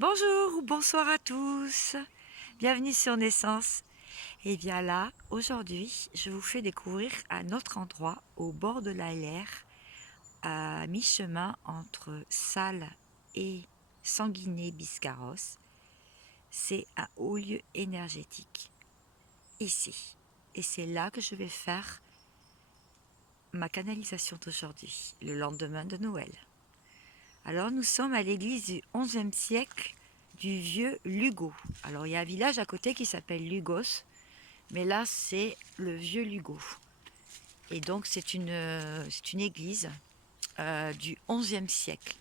Bonjour ou bonsoir à tous, bienvenue sur Naissance. Et bien là, aujourd'hui, je vous fais découvrir un autre endroit au bord de la Laire, à mi-chemin entre Salles et Sanguinet-Biscarrosse. C'est un haut lieu énergétique, ici. Et c'est là que je vais faire ma canalisation d'aujourd'hui, le lendemain de Noël. Alors nous sommes à l'église du XIe siècle du vieux Lugo. Alors il y a un village à côté qui s'appelle Lugos, mais là c'est le vieux Lugo. Et donc c'est une église du XIe siècle.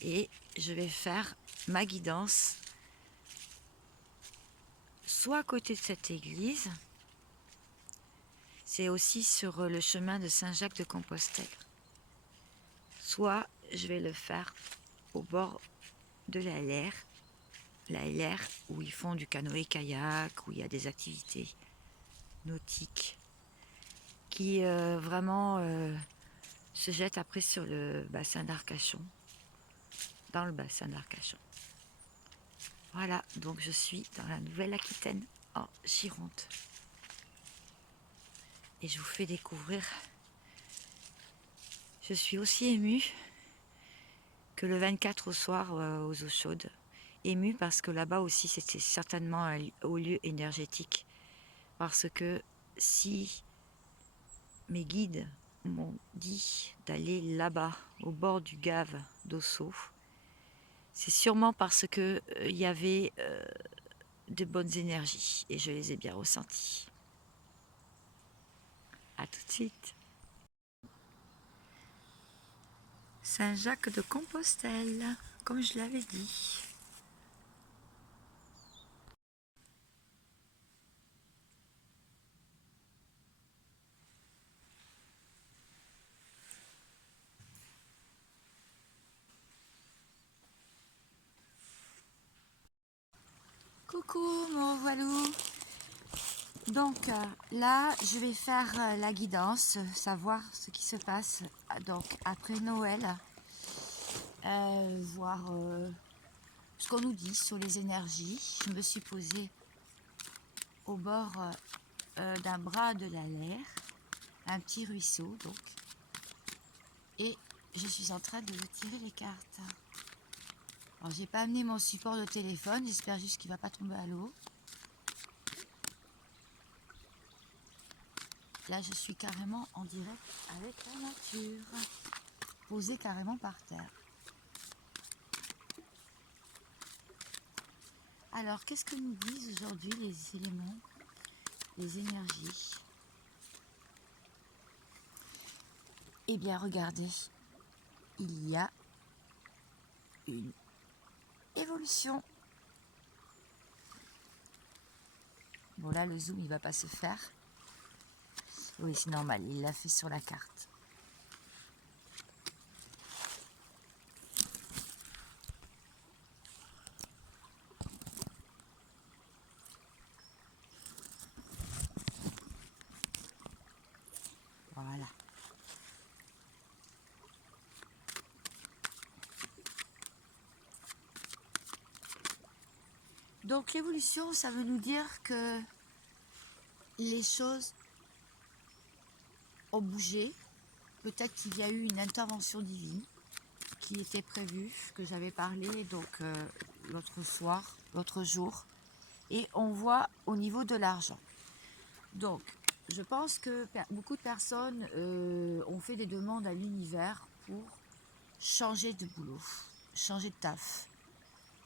Et je vais faire ma guidance soit à côté de cette église, c'est aussi sur le chemin de Saint-Jacques-de-Compostelle, soit je vais le faire au bord de la LR où ils font du canoë-kayak, où il y a des activités nautiques qui vraiment se jettent après sur le bassin d'Arcachon, dans le bassin d'Arcachon. Voilà, donc je suis dans la Nouvelle-Aquitaine, en Gironde. Et je vous fais découvrir, je suis aussi émue que le 24 au soir aux eaux chaudes. Émue parce que là-bas aussi c'était certainement un haut lieu énergétique. Parce que si mes guides m'ont dit d'aller là-bas, au bord du Gave d'Ossau, c'est sûrement parce que il y avait de bonnes énergies et je les ai bien ressenties. A tout de suite. Saint-Jacques-de-Compostelle, comme je l'avais dit. Coucou mon voilou. Donc là, je vais faire la guidance, savoir ce qui se passe donc après Noël, voir ce qu'on nous dit sur les énergies. Je me suis posée au bord d'un bras de la Laire, un petit ruisseau donc, et je suis en train de tirer les cartes. Alors j'ai pas amené mon support de téléphone, j'espère juste qu'il va pas tomber à l'eau. Là je suis carrément en direct avec la nature, posée carrément par terre. Alors qu'est-ce que nous disent aujourd'hui les éléments, les énergies? Eh bien regardez, il y a une évolution. Bon là le zoom il va pas se faire. Oui c'est normal, il l'a fait sur la carte. Voilà. Donc l'évolution ça veut nous dire que les choses ont bougé. Peut-être qu'il y a eu une intervention divine qui était prévue, que j'avais parlé donc l'autre jour. Et on voit au niveau de l'argent. Donc, je pense que beaucoup de personnes ont fait des demandes à l'univers pour changer de boulot, changer de taf.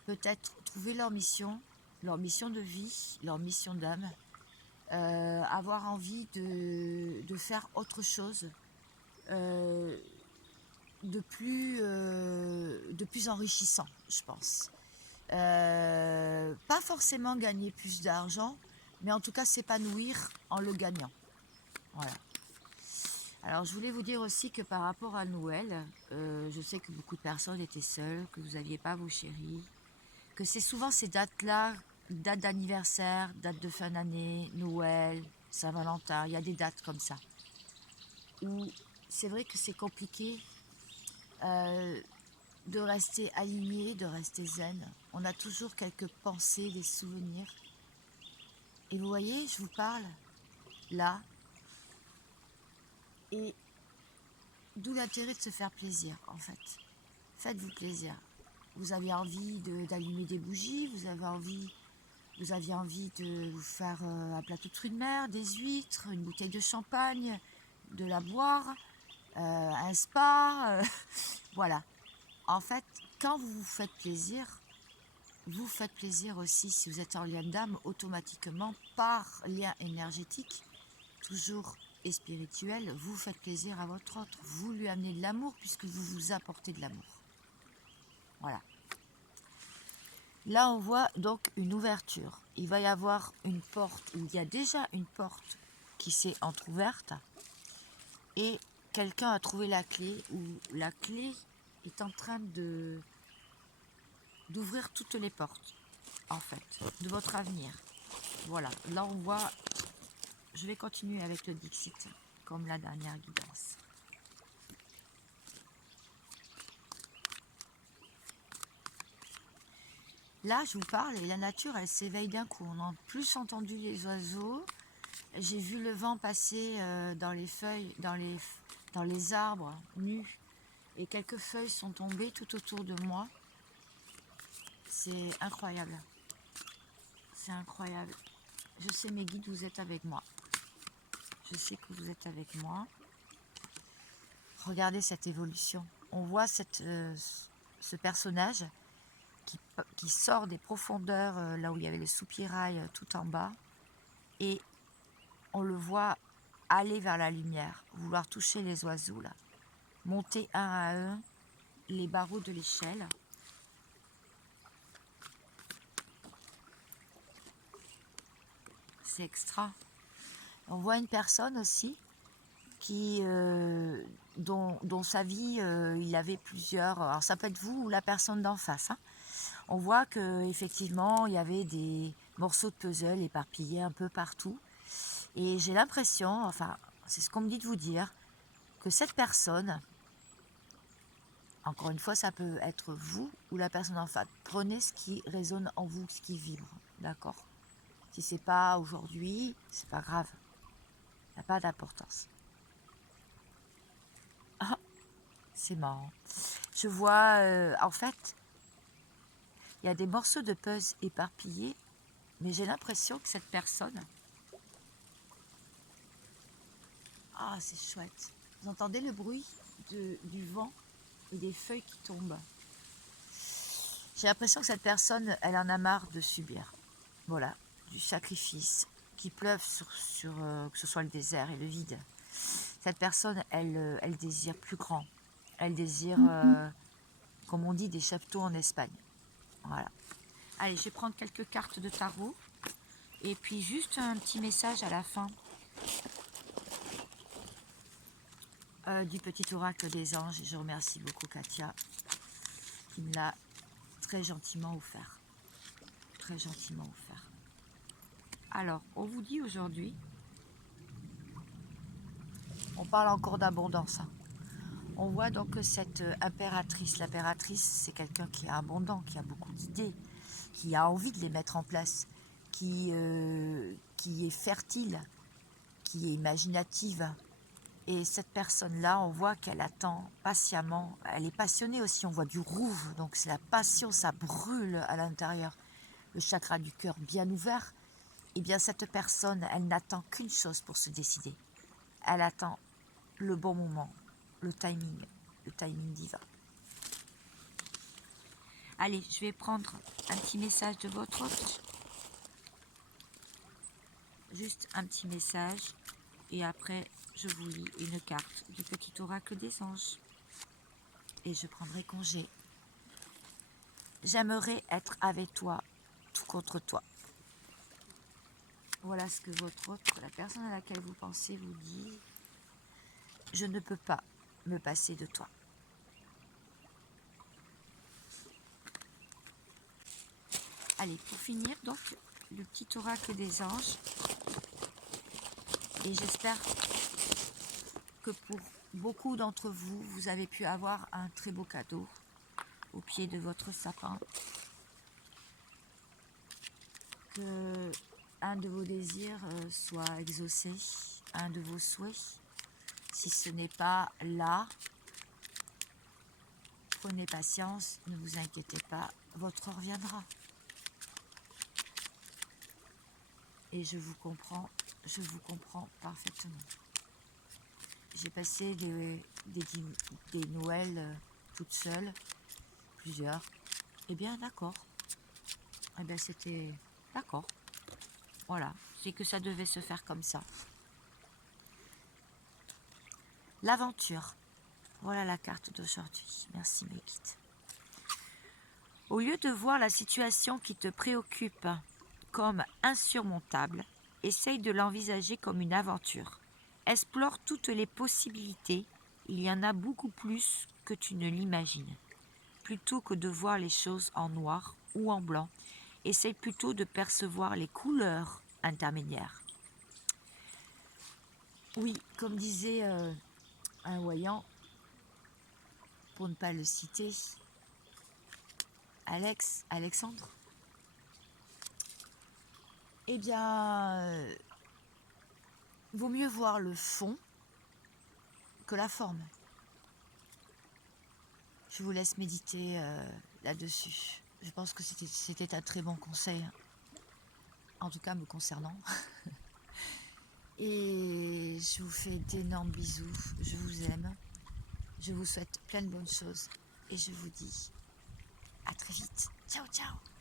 Peut-être trouver leur mission de vie, leur mission d'âme. Avoir envie de faire autre chose de plus enrichissant, je pense. Pas forcément gagner plus d'argent, mais en tout cas s'épanouir en le gagnant. Voilà. Alors je voulais vous dire aussi que par rapport à Noël, je sais que beaucoup de personnes étaient seules, que vous n'aviez pas vos chéris, que c'est souvent ces dates-là, dates d'anniversaire, dates de fin d'année, Noël, Saint-Valentin, il y a des dates comme ça, où c'est vrai que c'est compliqué de rester aligné, de rester zen. On a toujours quelques pensées, des souvenirs. Et vous voyez, je vous parle là. Et d'où l'intérêt de se faire plaisir, en fait. Faites-vous plaisir. Vous avez envie d'allumer des bougies, vous aviez envie de vous faire un plateau de fruits de mer, des huîtres, une bouteille de champagne, de la boire, un spa, voilà. En fait, quand vous vous faites plaisir aussi, si vous êtes en lien d'âme, automatiquement, par lien énergétique, toujours et spirituel, vous faites plaisir à votre autre. Vous lui amenez de l'amour puisque vous vous apportez de l'amour. Voilà. Là, on voit donc une ouverture. Il va y avoir une porte, où il y a déjà une porte qui s'est entrouverte et quelqu'un a trouvé la clé, ou la clé est en train d'ouvrir toutes les portes, en fait, de votre avenir. Voilà, là on voit, je vais continuer avec le Dixit, comme la dernière guidance. Là, je vous parle et la nature, elle s'éveille d'un coup. On a plus entendu les oiseaux. J'ai vu le vent passer dans les feuilles, dans les arbres nus. Et quelques feuilles sont tombées tout autour de moi. C'est incroyable. C'est incroyable. Je sais, mes guides, vous êtes avec moi. Je sais que vous êtes avec moi. Regardez cette évolution. On voit ce personnage qui sort des profondeurs, là où il y avait les soupirails tout en bas. Et on le voit aller vers la lumière, vouloir toucher les oiseaux, là. Monter un à un les barreaux de l'échelle. C'est extra. On voit une personne aussi dont sa vie, il avait plusieurs. Alors ça peut être vous ou la personne d'en face. Hein. On voit qu'effectivement, il y avait des morceaux de puzzle éparpillés un peu partout. Et j'ai l'impression, enfin, c'est ce qu'on me dit de vous dire, que cette personne, encore une fois, ça peut être vous ou la personne en face. Prenez ce qui résonne en vous, ce qui vibre, d'accord? Si c'est pas aujourd'hui, c'est pas grave. Il n'y a pas d'importance. Ah, c'est marrant. Je vois, en fait, il y a des morceaux de puzzle éparpillés, mais j'ai l'impression que cette personne... Ah, c'est chouette. Vous entendez le bruit du vent et des feuilles qui tombent. J'ai l'impression que cette personne, elle en a marre de subir. Voilà, du sacrifice, qu'il pleuve que ce soit le désert et le vide. Cette personne, elle désire plus grand. Elle désire, comme on dit, des châteaux en Espagne. Voilà. Allez, je vais prendre quelques cartes de tarot. Et puis juste un petit message à la fin du petit oracle des anges. Je remercie beaucoup Katia qui me l'a très gentiment offert. Très gentiment offert. Alors, on vous dit aujourd'hui, on parle encore d'abondance. Hein. On voit donc cette impératrice. L'impératrice, c'est quelqu'un qui est abondant, qui a beaucoup d'idées, qui a envie de les mettre en place, qui est fertile, qui est imaginative. Et cette personne-là, on voit qu'elle attend patiemment. Elle est passionnée aussi, on voit du rouge. Donc c'est la passion, ça brûle à l'intérieur. Le chakra du cœur bien ouvert. Et bien cette personne, elle n'attend qu'une chose pour se décider. Elle attend le bon moment, le timing divin. Allez, je vais prendre un petit message de votre hôte. Juste un petit message. Et après, je vous lis une carte du petit oracle des anges. Et je prendrai congé. J'aimerais être avec toi, tout contre toi. Voilà ce que votre hôte, la personne à laquelle vous pensez, vous dit. Je ne peux pas me passer de toi. Allez, pour finir, donc, le petit oracle des anges. Et j'espère que pour beaucoup d'entre vous, vous avez pu avoir un très beau cadeau. au pied de votre sapin. Que un de vos désirs soit exaucé, un de vos souhaits. Si ce n'est pas là, prenez patience, ne vous inquiétez pas, votre heure viendra. Et je vous comprends parfaitement. J'ai passé des Noëls toute seule, plusieurs. Eh bien d'accord. Eh bien c'était d'accord. Voilà, c'est que ça devait se faire comme ça. L'aventure. Voilà la carte d'aujourd'hui. Merci mes guides. Au lieu de voir la situation qui te préoccupe comme insurmontable, essaye de l'envisager comme une aventure. Explore toutes les possibilités. Il y en a beaucoup plus que tu ne l'imagines. Plutôt que de voir les choses en noir ou en blanc, essaye plutôt de percevoir les couleurs intermédiaires. Oui, comme disait un voyant, pour ne pas le citer, Alexandre, eh bien, vaut mieux voir le fond que la forme. Je vous laisse méditer là-dessus. Je pense que c'était un très bon conseil, en tout cas me concernant. Et je vous fais d'énormes bisous, je vous aime, je vous souhaite plein de bonnes choses et je vous dis à très vite. Ciao, ciao!